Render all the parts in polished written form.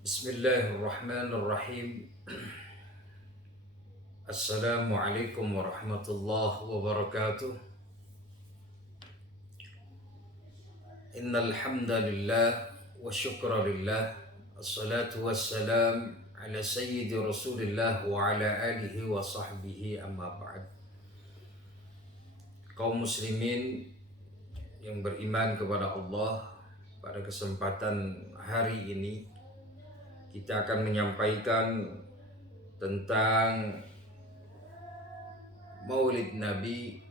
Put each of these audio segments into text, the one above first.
Bismillahirrahmanirrahim. Assalamualaikum warahmatullahi wabarakatuh. Innal hamdalillah wa syukra lillah. Assalatu wassalam ala sayyidi Rasulillah wa ala alihi wa sahbihi amma ba'd. Kaum muslimin yang beriman kepada Allah, pada kesempatan hari ini kita akan menyampaikan tentang Maulid Nabi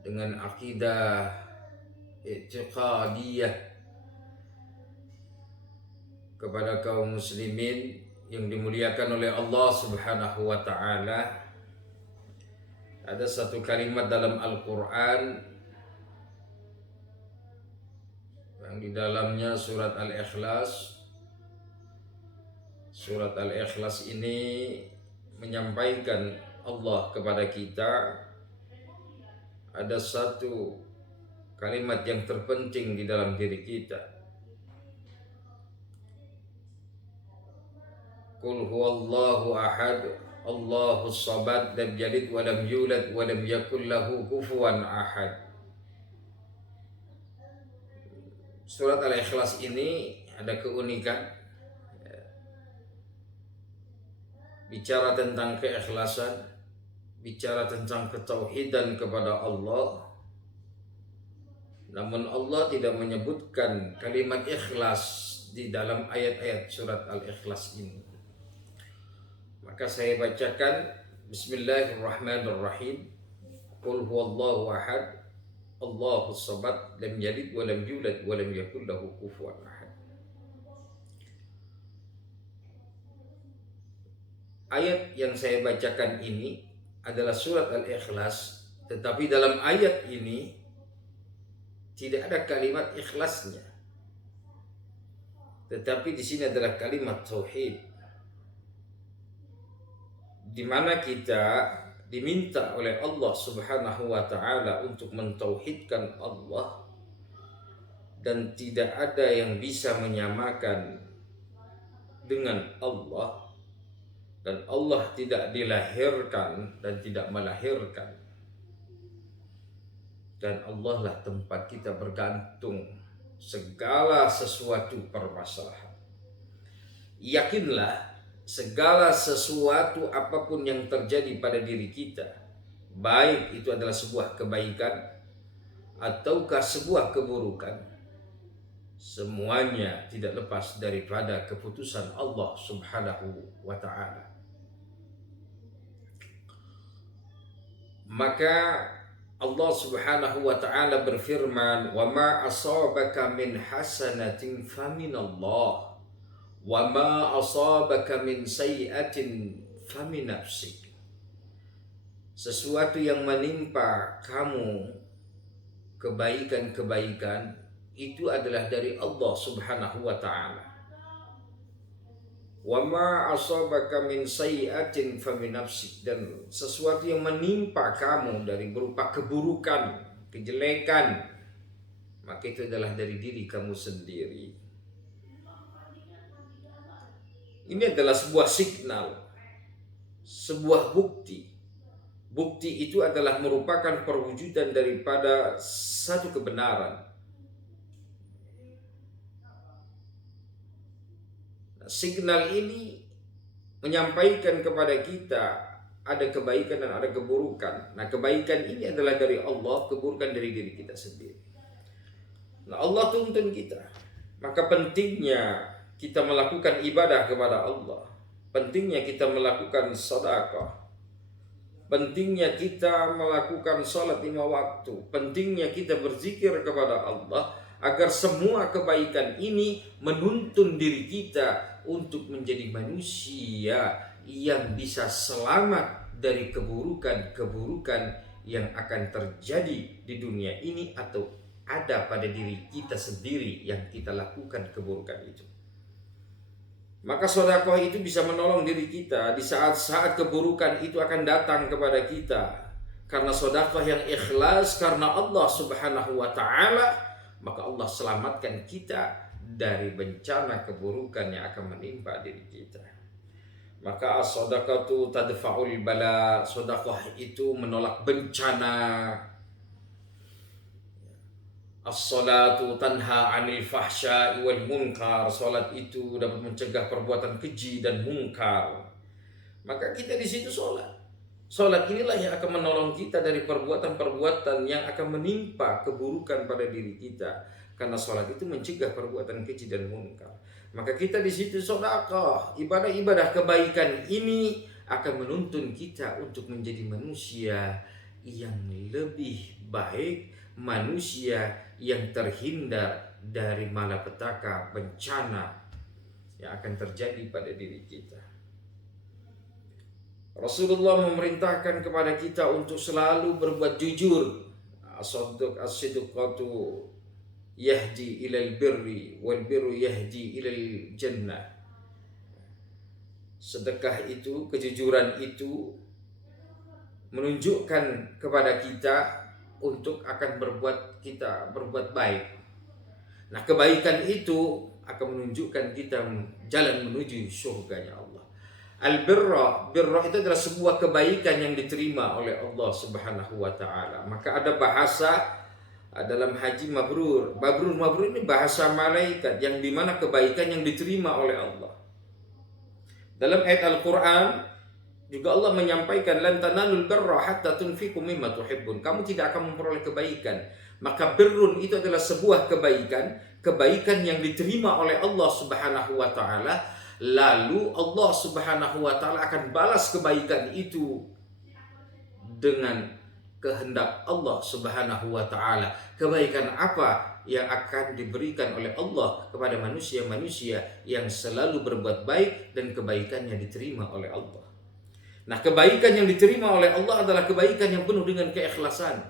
dengan akidah i'tiqadiyah kepada kaum muslimin yang dimuliakan oleh Allah Subhanahu wa taala. Ada satu kalimat dalam Al-Qur'an yang di dalamnya surat Al-Ikhlas. Surat Al-Ikhlas ini menyampaikan Allah kepada kita ada satu kalimat yang terpenting di dalam diri kita. Qul huwallahu ahad, Allahus samad, lam yalid wa lam yulad wa lam yakul lahu kufuwan ahad. Surat Al-Ikhlas ini ada keunikan, bicara tentang keikhlasan, bicara tentang ketauhidan kepada Allah. Namun Allah tidak menyebutkan kalimat ikhlas di dalam ayat-ayat surat Al-Ikhlas ini. Maka saya bacakan Bismillahirrahmanirrahim. Qul huwallahu ahad, Allahus samad, lam yalid wa lam yulad wa lam yakul lahu kufuwan ahad. Ayat yang saya bacakan ini adalah surat Al-Ikhlas, tetapi dalam ayat ini tidak ada kalimat ikhlasnya. Tetapi di sini adalah kalimat tauhid, di mana kita diminta oleh Allah Subhanahu wa taala untuk mentauhidkan Allah, dan tidak ada yang bisa menyamakan dengan Allah. Dan Allah tidak dilahirkan dan tidak melahirkan. Dan Allah lah tempat kita bergantung segala sesuatu permasalahan. Yakinlah segala sesuatu apapun yang terjadi pada diri kita, baik itu adalah sebuah kebaikan ataukah sebuah keburukan, semuanya tidak lepas daripada keputusan Allah Subhanahu wa ta'ala. Maka Allah Subhanahu wa ta'ala berfirman, "Wa ma asabaka min hasanatin faminallah, wa ma asabaka min sayyi'atin famin nafsik." Sesuatu yang menimpa kamu kebaikan-kebaikan itu adalah dari Allah Subhanahu wa ta'ala. Wa ma asabaka min sayyi'atin famin nafsik, dan sesuatu yang menimpa kamu dari berupa keburukan, kejelekan, maka itu adalah dari diri kamu sendiri. Ini adalah sebuah signal, sebuah bukti. Bukti itu adalah merupakan perwujudan daripada satu kebenaran. Signal ini menyampaikan kepada kita ada kebaikan dan ada keburukan. Nah, kebaikan ini adalah dari Allah, keburukan dari diri kita sendiri. Nah, Allah tuntun kita. Maka pentingnya kita melakukan ibadah kepada Allah. Pentingnya kita melakukan sedekah. Pentingnya kita melakukan salat 5 waktu. Pentingnya kita berzikir kepada Allah, agar semua kebaikan ini menuntun diri kita untuk menjadi manusia yang bisa selamat dari keburukan-keburukan yang akan terjadi di dunia ini atau ada pada diri kita sendiri yang kita lakukan keburukan itu. Maka sedekah itu bisa menolong diri kita di saat-saat keburukan itu akan datang kepada kita. Karena sedekah yang ikhlas karena Allah Subhanahu wa ta'ala, maka Allah selamatkan kita dari bencana keburukan yang akan menimpa diri kita. Maka as-sadaqatu tadfa'ul bala, sedekah itu menolak bencana. As-salatu tanha 'anil fahsya'i wal munkar, salat itu dapat mencegah perbuatan keji dan mungkar. Maka kita di situ salat. Salat inilah yang akan menolong kita dari perbuatan-perbuatan yang akan menimpa keburukan pada diri kita. Karena salat itu mencegah perbuatan keji dan mungkar. Maka kita di situ sedekah, ibadah-ibadah kebaikan ini akan menuntun kita untuk menjadi manusia yang lebih baik, manusia yang terhindar dari malapetaka bencana yang akan terjadi pada diri kita. Rasulullah memerintahkan kepada kita untuk selalu berbuat jujur. As-sidqatu yahdi ilal birri wal birru yahdi ilal jannah. Sedekah itu, kejujuran itu menunjukkan kepada kita untuk akan berbuat baik. Nah, kebaikan itu akan menunjukkan kita jalan menuju surganya Allah. Al-birra itu adalah sebuah kebaikan yang diterima oleh Allah Subhanahu wa taala. Maka ada bahasa dalam haji mabrur. Mabrur ini bahasa malaikat yang dimana kebaikan yang diterima oleh Allah. Dalam ayat Al-Quran juga Allah menyampaikan lan tanalul birra hatta tunfiqu mimma tuhibbun. Kamu tidak akan memperoleh kebaikan. Maka birrun itu adalah sebuah kebaikan yang diterima oleh Allah Subhanahu wa taala. Lalu Allah Subhanahu wa taala akan balas kebaikan itu dengan kehendak Allah Subhanahu wa taala. Kebaikan apa yang akan diberikan oleh Allah kepada manusia-manusia yang selalu berbuat baik dan kebaikannya diterima oleh Allah. Nah, kebaikan yang diterima oleh Allah adalah kebaikan yang penuh dengan keikhlasan,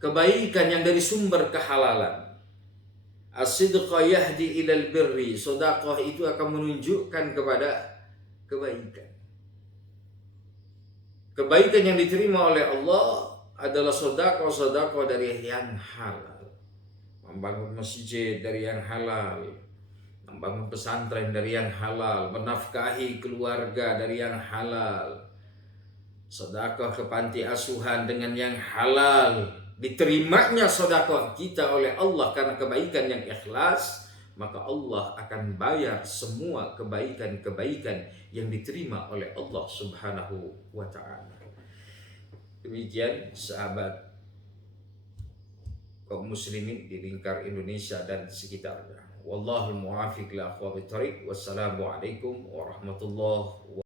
kebaikan yang dari sumber kehalalan. As-sidqa yahdi ilal birri, sedekah itu akan menunjukkan kepada kebaikan. Kebaikan yang diterima oleh Allah adalah sedekah dari yang halal. Membangun masjid dari yang halal, membangun pesantren dari yang halal, menafkahi keluarga dari yang halal, sedekah ke panti asuhan dengan yang halal. Diterimanya sedekah kita oleh Allah karena kebaikan yang ikhlas, maka Allah akan bayar semua kebaikan-kebaikan yang diterima oleh Allah Subhanahu wa taala. Demikian sahabat kaum muslimin di lingkar Indonesia dan sekitarnya. Wallahul muwaffiq ila aqwamit thoriq. Wassalamualaikum warahmatullahi wabarakatuh.